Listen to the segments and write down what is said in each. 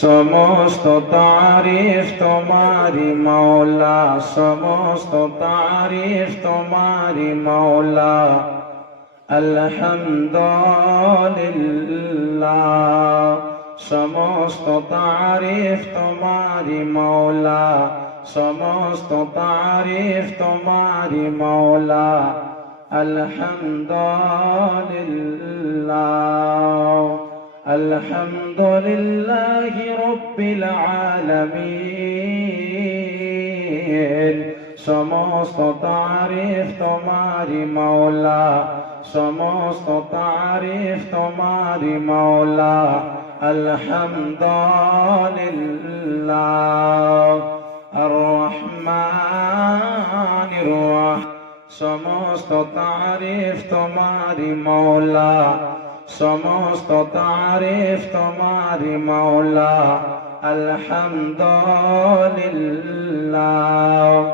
সমস্ত তারিফ তোমারি মাওলা, সমস্ত তারিফ তোমারি মাওলা। আলহামদুলিল্লাহ, সমস্ত তারিফ তোমারি মাওলা, সমস্ত তারিফ তোমারি মাওলা। আলহামদুলিল্লাহ, আলহামদুলিল্লাহি রাব্বিল আলামিন। সমস্ত তারিফ তোমারি মাওলা, সমস্ত তারিফ তোমারি মাওলা। আলহামদুলিল্লাহ আর রহমানির রহিম। সমস্ত তারিফ তোমারি মাওলা, সমস্ত তারিফ তোমারি মাওলা। আলহামদুলিল্লাহ,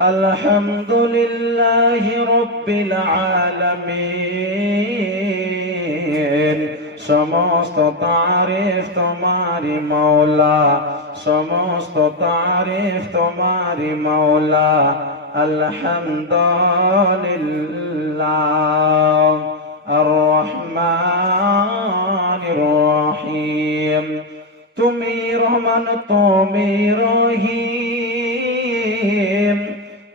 আলহামদুলিল্লাহি রাব্বিল আলামিন। সমস্ত তারিফ তোমারি মাওলা, সমস্ত তারিফ তোমারি মাওলা। আলহামদুলিল্লাহ আর রহমানির রহিম। তুমি রহমান, তুমি রহিম,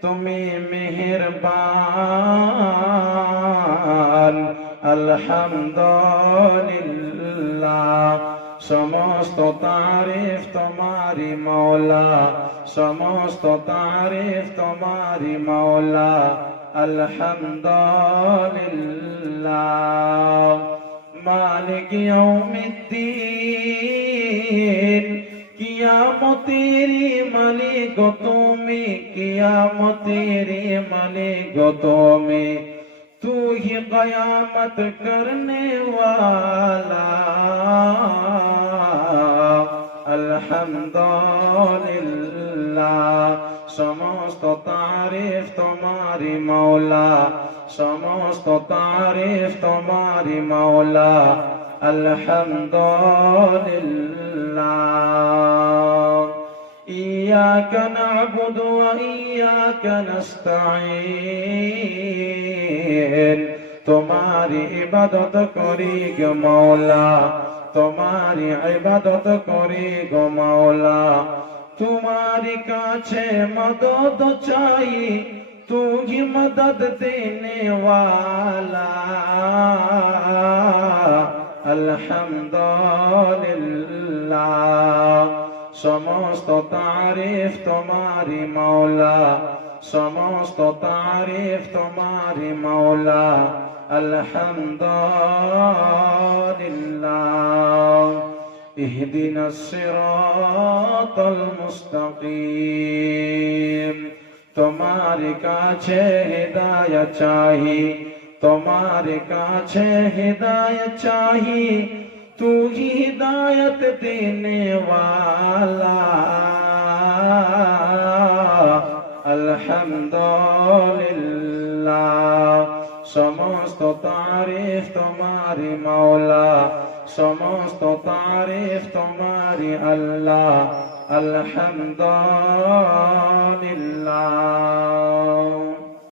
তুমি মেহেরবান। আলহামদুলিল্লাহ, সমস্ত তারিফ তোমারি মাওলা, সমস্ত তারিফ তোমারি মাওলা। আলহামদুলিল্লাহ মালিক ইয়াউমিদ্দিন। কিয়ামতেরি মালিক তুমি, কিয়ামতেরি মালিক তুমি। तू ही कयामत करने वाला। अल्हम्दुलिल्लाह, समस्त तारीफ तुम्हारी मौला, समस्त तारीफ तुम्हारी मौला। अल्हम्दुलिल्लाह इय्याका नअबुदु व इय्याका नस्तईन। तुम्हारी इबादत करी गो मौला, तुम्हारी इबादत करी गो मौला। तुम्हारी काछे मदद चाहिए, तू ही मदद देने वाला। अल्हम्दुलिल्लाह, समस्त तारीफ तुम्हारी मौला, समस्त तारीफ तुम्हारी मौला। अल्हम्दुलिल्लाह इहदिना सिरातल मुस्तकीम। तुम्हारे काछे हिदायत चाहिए, तुम्हारे काछे हिदायत चाहिए। तू ही हिदायत देने वाला। अल्हम्दुलिल्लाह, समस्त तारीफ तुम्हारी मौला, समस्त तारीफ तुम्हारी अल्लाह। अल्हम्दुलिल्लाह।